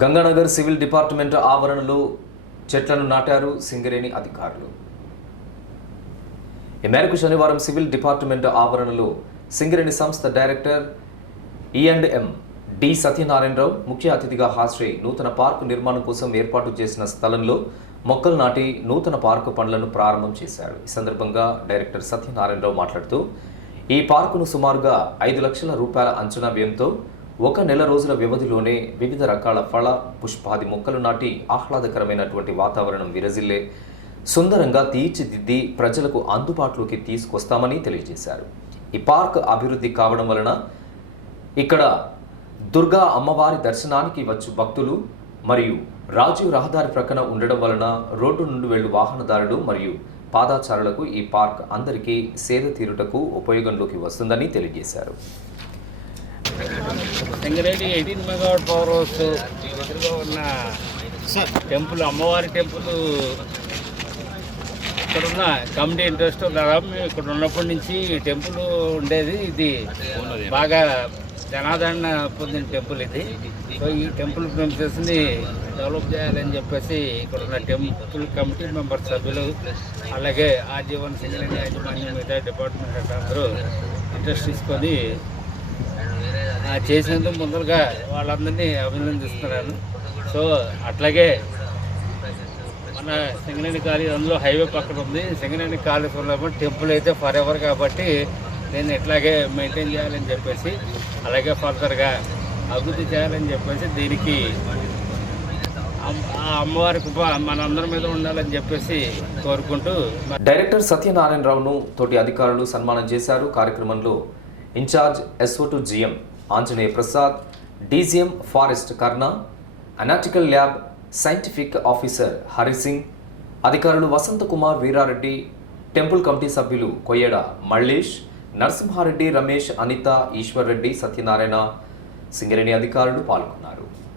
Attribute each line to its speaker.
Speaker 1: Ganganagar civil department ఆవరణలో చెట్లను నాటారు సింగరేణి అధికారులు. ఈ మేరకు శనివారం సివిల్ డిపార్ట్మెంట్ ఆవరణలో సింగరేణి సంస్థ డైరెక్టర్ e ఈఎండ్ ఎం డి సత్యనారాయణరావు ముఖ్య అతిథిగా హాజరై నూతన పార్కు నిర్మాణం కోసం ఏర్పాటు చేసిన స్థలంలో మొక్కలు నాటి నూతన పార్కు పనులను ప్రారంభం చేశారు. ఈ సందర్భంగా డైరెక్టర్ సత్యనారాయణరావు మాట్లాడుతూ ఈ పార్కును సుమారుగా ఐదు లక్షల రూపాయల అంచనా వ్యయంతో ఒక నెల రోజుల వ్యవధిలోనే వివిధ రకాల ఫల పుష్పాది మొక్కలు నాటి ఆహ్లాదకరమైనటువంటి వాతావరణం విరజిల్లే సుందరంగా తీర్చిదిద్ది ప్రజలకు అందుబాటులోకి తీసుకొస్తామని తెలియజేశారు. ఈ పార్క్ అభివృద్ధి కావడం వలన ఇక్కడ దుర్గా అమ్మవారి దర్శనానికి వచ్చు భక్తులు మరియు రాజీవ్ రహదారి ప్రక్కన ఉండడం వలన రోడ్డు నుండి వెళ్ళు వాహనదారులు మరియు పాదాచారులకు ఈ పార్క్ అందరికీ సేద తీరుటకు ఉపయోగంలోకి వస్తుందని తెలియజేశారు.
Speaker 2: Singareni eighteen megawatt power house ఎదురుగా ఉన్న టెంపుల్ అమ్మవారి టెంపుల్. ఇక్కడ ఉన్న కమిటీ ఇంట్రెస్ట్ దాదాపు ఇక్కడ ఉన్నప్పటి నుంచి టెంపుల్ ఉండేది. ఇది బాగా జనాదరణ పొందిన టెంపుల్ ఇది. సో ఈ టెంపుల్ ప్రిన్సెస్ని డెవలప్ చేయాలని చెప్పేసి ఇక్కడ ఉన్న టెంపుల్ కమిటీ మెంబర్ సభ్యులు అలాగే ఆజీవన్ సింగరేణి యాజమాన్యం మిగతా డిపార్ట్మెంట్ అందరూ ఇంట్రెస్ట్ తీసుకొని చేసినందుకు ముందరగా వాళ్ళందరినీ అభినందిస్తున్నాను. సో అట్లాగే మన సింగనేని కాలేజ్ అందులో హైవే పక్కన ఉంది. సింగనేని కాలేజ్ ఉన్నప్పుడు టెంపుల్ అయితే ఫర్ ఎవర్ కాబట్టి నేను ఇట్లాగే మెయింటైన్ చేయాలని చెప్పేసి అలాగే ఫర్దర్గా అభివృద్ధి చేయాలని చెప్పేసి దీనికి ఆ అమ్మవారి కృప మనందరి మీద ఉండాలని చెప్పేసి కోరుకుంటూ
Speaker 1: డైరెక్టర్ సత్యనారాయణరావును తోటి అధికారులు సన్మానం చేశారు. కార్యక్రమంలో in charge SO to GM. Anjaneya Prasad DGM forest కర్ణ అనాటికల్ ల్యాబ్ సైంటిఫిక్ ఆఫీసర్ హరిసింగ్ అధికారులు వసంత కుమార్ వీరారెడ్డి టెంపుల్ కమిటీ సభ్యులు కొయ్యడ మల్లేష్ నరసింహారెడ్డి రమేష్ అనిత ఈశ్వర్ రెడ్డి సత్యనారాయణ సింగరేణి అధికారులు పాల్గొన్నారు.